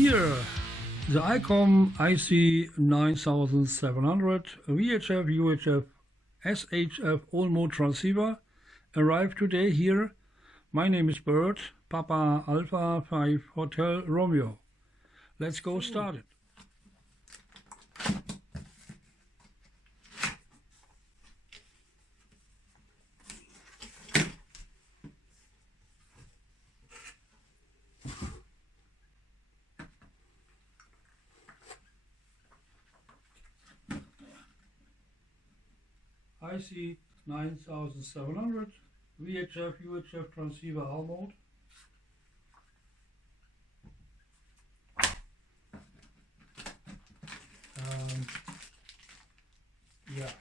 Here, the Icom Ic 9700 VHF, UHF, SHF all-mode transceiver arrived today here. My name is Bert PA5HR Hotel Romeo. Let's go start it. Ic 9700 VHF, UHF transceiver all mode. Yeah.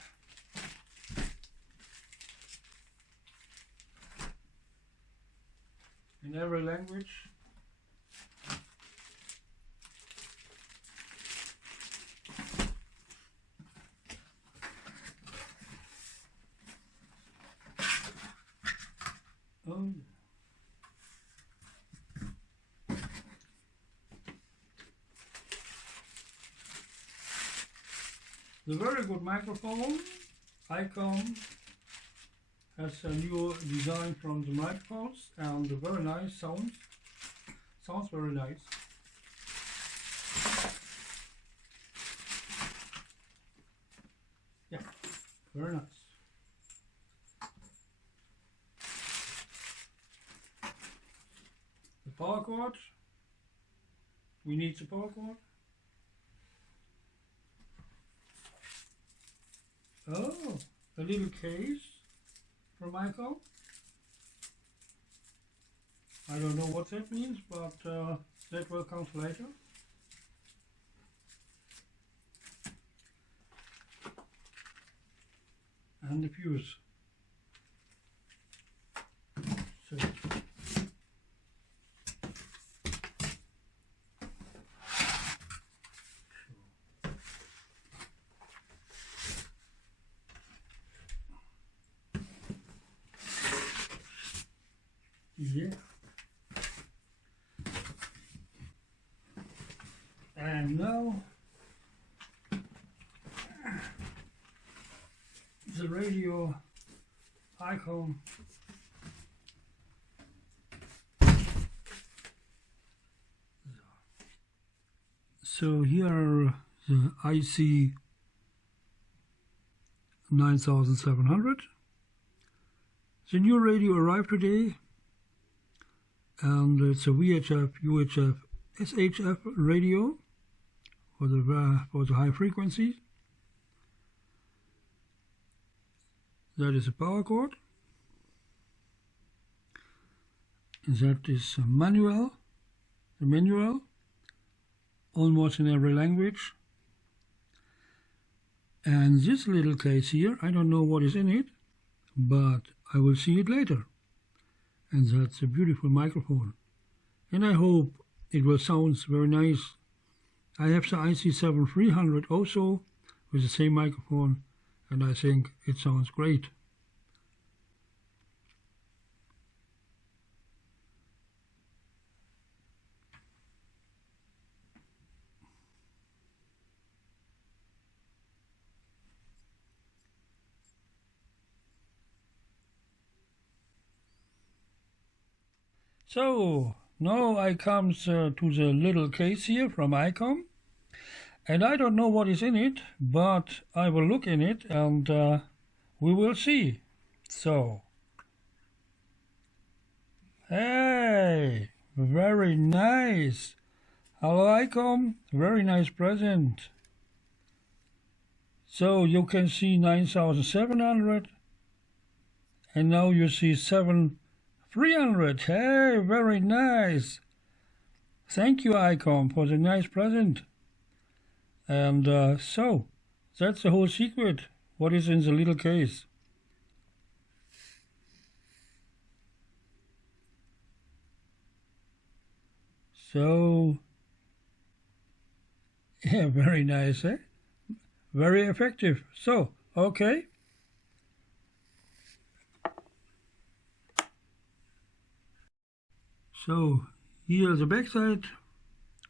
In every language. Oh. The very good microphone. Icom has a new design from the microphones and a very nice sound. Sounds very nice. Yeah, very nice. The power cord. We need the power cord. Oh, a little case from Icom. I don't know what that means, but that will come later. And the fuse. So. Yeah. And now the radio Icom so here are the Ic 9700. The new radio arrived today, and it's a VHF, UHF, SHF radio for the high frequencies. That is a power cord. That is a manual, almost in every language. And this little case here, I don't know what is in it, but I will see it later. And that's a beautiful microphone. And I hope it will sound very nice. I have the IC7300 also with the same microphone, and I think it sounds great. So now I come to the little case here from Icom, and I don't know what is in it, but I will look in it and we will see. So, hey, very nice. Hello Icom, very nice present. So you can see 9700, and now you see 7300. Hey, very nice. Thank you Icom for the nice present. And so that's the whole secret. What is in the little case? So yeah, very nice, eh? Very effective. So okay. So here the backside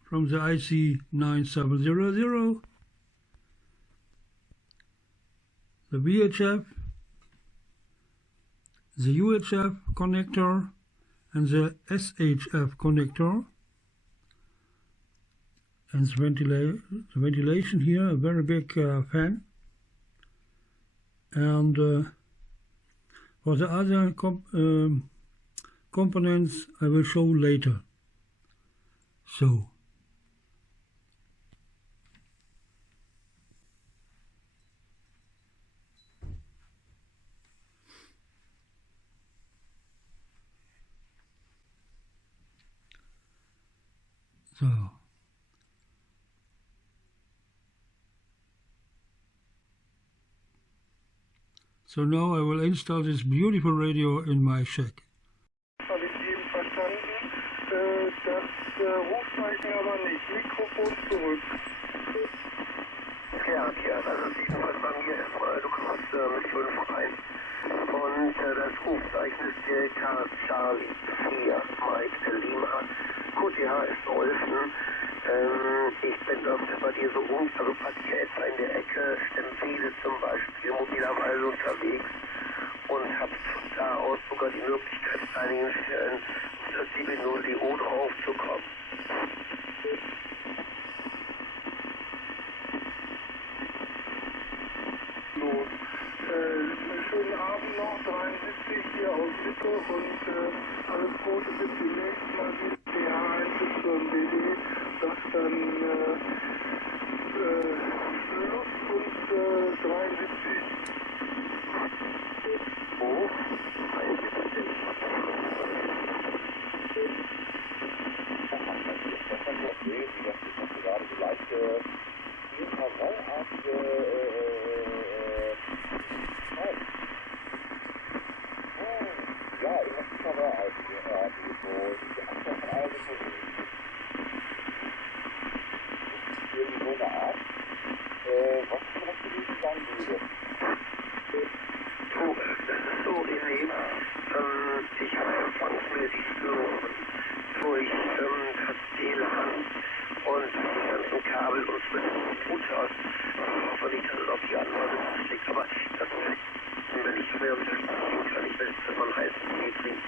from the IC 9700, the VHF, the UHF connector, and the SHF connector, and the ventilation here, a very big fan, and for the other components I will show later. So So now I will install this beautiful radio in my shack. Habe ich eben verstanden. Das Rufzeichen aber nicht. Mikrofon zurück. Ja, also jedenfalls bei mir erstmal, du kommst mit 5 rein. Und das Rufzeichen ist Delta Charlie 4 Mike Lima. QTH ist Olfen. Ich bin dort bei dir so also parkiere etwa in der Ecke, Stempfede zum Beispiel, mobilerweise unterwegs und habe von da aus sogar die Möglichkeit, an einigen Stellen unter 7.0 DO drauf zu kommen. Los. Schönen Abend noch, 73 hier aus Mitte und alles Gute bis demnächst mal mit PA5HR, das dann Lust und 73. Oh, 73. Gerade so leichte Intervallartige ja, irgendwas Intervallartige so die Anzahl von allen irgendwie so eine Art, was ich noch gewesen sagen würde. Oh, das ist so ähnlich. Ich fange mir die Störungen durch das WLAN und die ganzen Kabel und mit Routers. Ich hoffe nicht, dass es auf die andere Seite liegt, aber das wenn ich mehr unterstützen kann, ich will es mal heißen kriegen.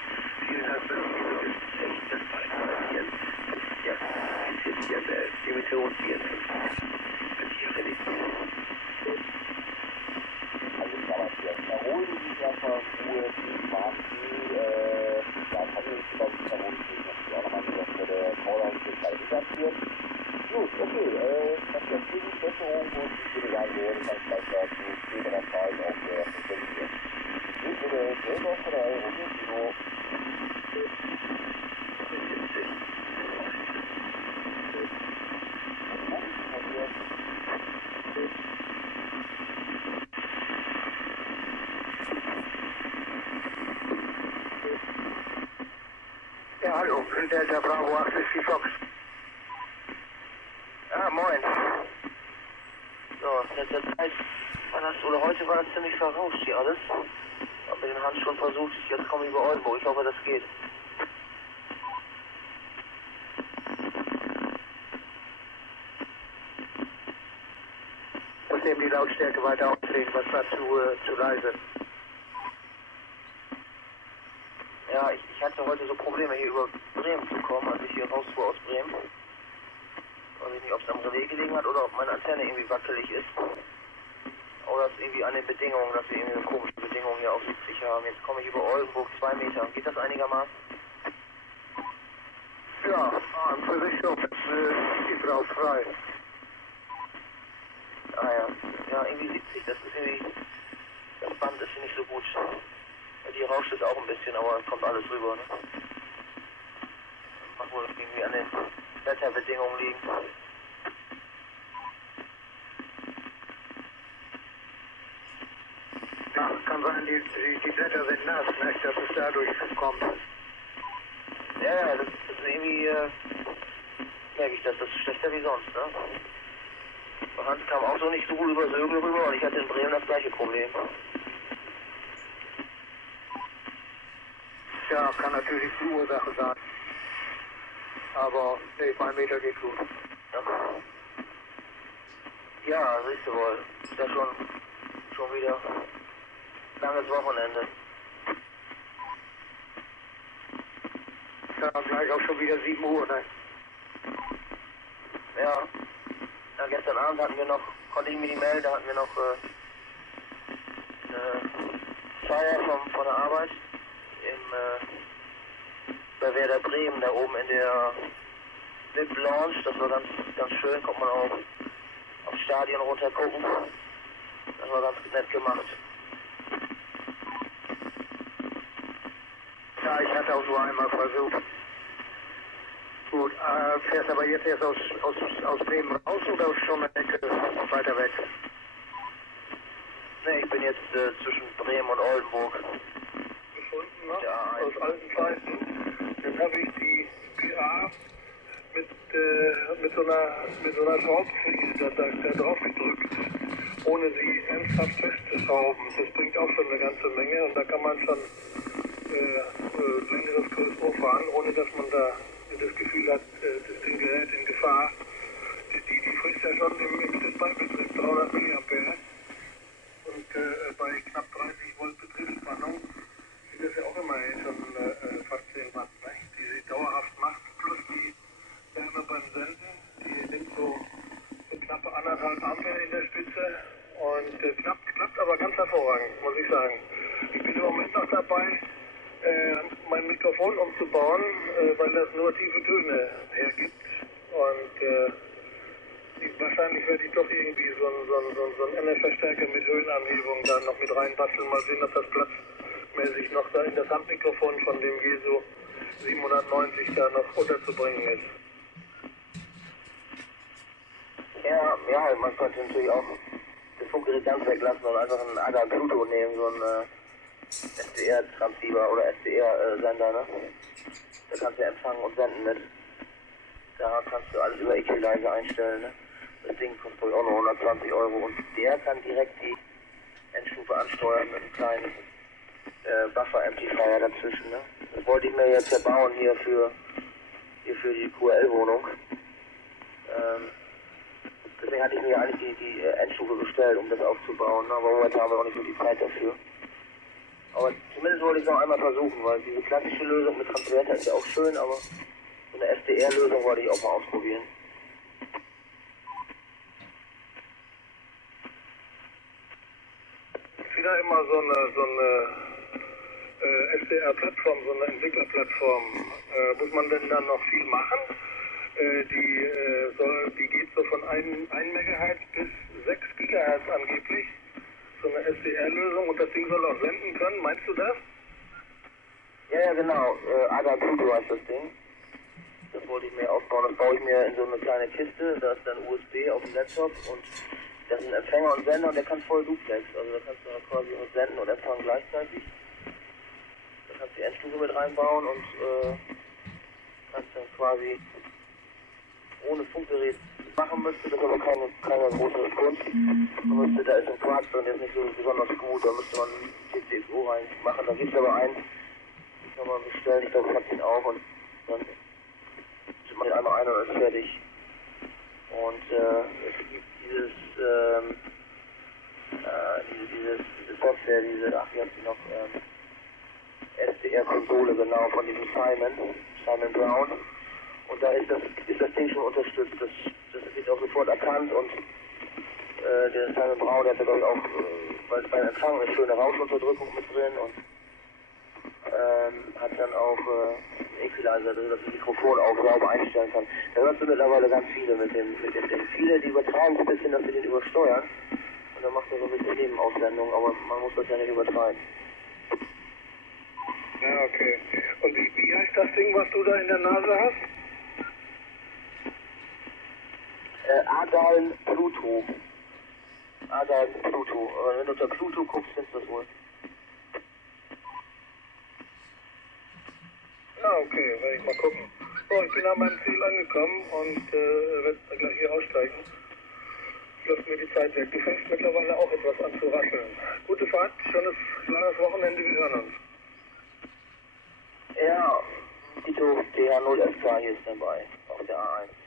Vielen Dank für diese Gespräche, das Weiterleiten. Ja, es ist ja der Emision 54. Also ich glaube, wir erholen sich erstmal Ruhe, ja, kann ich glaube ich erholen sich natürlich auch nochmal wieder für der Call-Out wird. Gut, okay, das ist jetzt die Besserung und ich würde sagen, wir hören uns gleich dazu späterer Zeit auch verständigen. Ich würde selber von der Euro Ja, hallo, Delta Bravo 80 Fox. Ah, moin. So, letzter Zeit, heute war das ziemlich verrauscht hier alles. Hab mit den Handschuhen versucht, jetzt komme ich über Oldenburg, ich hoffe, das geht. Muss eben die Lautstärke weiter aufdrehen, was war zu leise. Ja, ich hatte heute so Probleme hier über Bremen zu kommen, als ich hier rausfuhr aus Bremen. Weiß ich nicht, ob es am Relais gelegen hat oder ob meine Antenne irgendwie wackelig ist. Oder es irgendwie an den Bedingungen, dass wir irgendwie eine komische Bedingung hier auf 70 haben. Jetzt komme ich über Oldenburg 2 Meter. Geht das einigermaßen? Ja, für sich schon. Ist drauf frei. Ah ja. Ja, irgendwie 70. Das ist irgendwie. Das Band ist hier nicht so gut. Die rauscht es auch ein bisschen, aber es kommt alles rüber. Ne? Mag wohl irgendwie an den Wetterbedingungen liegen. Ja, kann sein, die Blätter sind nass, ne, dass es dadurch kommt. Ja, das ist irgendwie, merke ich das ist schlechter wie sonst, ne? Bei Hans kam auch so nicht so gut über Sögel rüber und ich hatte in Bremen das gleiche Problem. Ja, kann natürlich die Ursache sein. Aber nee, 2 Meter geht gut. Ja, siehst du wohl. Ist ja schon wieder langes Wochenende. Ja, gleich auch schon wieder 7 Uhr, ne? Ja. Ja, gestern Abend konnte ich mir die melden, da hatten wir noch eine Feier von der Arbeit bei Werder Bremen, da oben in der VIP-Lounge. Das war ganz schön, konnte man auch aufs Stadion runter gucken. Das war ganz nett gemacht. Ja, ich hatte auch nur einmal versucht. Gut, fährst aber jetzt erst aus Bremen raus oder schon eine Ecke weiter weg? Ne, ich bin jetzt zwischen Bremen und Oldenburg. Gefunden noch, Ja, aus alten Zeiten. Dann habe ich die PA mit so einer Schraubfliese da drauf gedrückt, ohne sie ernsthaft festzuschrauben. Das bringt auch schon eine ganze Menge und da kann man schon längeres Kurs fahren, ohne dass man da das Gefühl hat, das Ding gerät in Gefahr. Die frisst ja schon im Standby-Betrieb 300 mA und bei knapp 30 Volt Betriebsspannung ist das ja auch immerhin schon fast 10 Watt, ne? Die sie dauerhaft macht, plus die Wärme beim Senden, die nimmt so knappe 1,5 Ampere in der Spitze und klappt aber ganz hervorragend, muss ich sagen. Ich bin im Moment noch dabei, mein Mikrofon umzubauen, weil das nur tiefe Töne hergibt und wahrscheinlich werde ich doch irgendwie so einen NF-Verstärker mit Höhenanhebung da noch mit reinbasteln. Mal sehen, ob das platzmäßig noch da in das Handmikrofon von dem Jesu 790 da noch unterzubringen ist. Ja, man könnte natürlich auch das Funkgerät ganz weglassen und einfach einen Ada Pluto nehmen, so einen SDR-Transceiver oder SDR-Sender, ne? Da kannst du empfangen und senden mit. Da kannst du alles über Equalizer einstellen, ne? Das Ding kostet wohl auch nur 120 € und der kann direkt die Endstufe ansteuern mit einem kleinen Buffer-Amplifier dazwischen, ne? Das wollte ich mir jetzt verbauen hier für die QL-Wohnung. Deswegen hatte ich mir eigentlich die Endstufe bestellt, um das aufzubauen, ne? Aber heute haben wir auch nicht so die Zeit dafür. Aber zumindest wollte ich es noch einmal versuchen, weil diese klassische Lösung mit Transverter ist ja auch schön, aber so eine SDR-Lösung wollte ich auch mal ausprobieren. Ich sehe da immer so eine SDR-Plattform, so eine Entwicklerplattform. Muss man denn dann noch viel machen? Die geht so von 1 MHz bis 6 GHz angeblich. So eine SDR-Lösung und das Ding soll auch senden können. Meinst du das? Ja, genau. Ada Pluto heißt das Ding. Das wollte ich mir aufbauen. Das baue ich mir in so eine kleine Kiste. Da ist dann USB auf dem Laptop und das ist ein Empfänger und Sender und der kann voll Duplex. Also da kannst du dann quasi mit Senden und Empfangen gleichzeitig. Da kannst du die Endstufe mit reinbauen und kannst dann quasi ohne Funkgerät machen müsste, das ist aber keine große Kunst. Da ist ein Quarz drin, der ist nicht so besonders gut, da müsste man TCXO reinmachen. Da gibt es aber einen, den kann man bestellen, ich glaube, ich habe ihn auch und dann schüttet man den einmal ein und ist fertig. Und es gibt diese Software, wie heißt die noch, SDR-Konsole genau von diesem Simon Brown. Und da ist das Ding schon unterstützt. Das wird auch sofort erkannt und der Simon Brown, der hat glaube ich auch, weil es beim Empfang eine schöne Rauschunterdrückung mit drin und hat dann auch einen Equalizer drin, dass das Mikrofon auch sauber einstellen kann. Da hörst du mittlerweile ganz viele mit dem Ding. Viele, die übertreiben ein bisschen, dass sie den übersteuern und dann macht er so ein bisschen Nebenaussendung, aber man muss das ja nicht übertreiben. Ja, okay. Und wie heißt das Ding, was du da in der Nase hast? Adalm Pluto. Adalm Pluto. Wenn du unter Pluto guckst, findest du das wohl. Ja, okay, werde ich mal gucken. So, ich bin an meinem Ziel angekommen und werde gleich hier aussteigen. Läuft mir die Zeit weg. Du fängst mittlerweile auch etwas an zu rascheln. Gute Fahrt, schönes, langes Wochenende, wir hören uns. Ja, Ito TH0SK hier ist dabei auf der A1.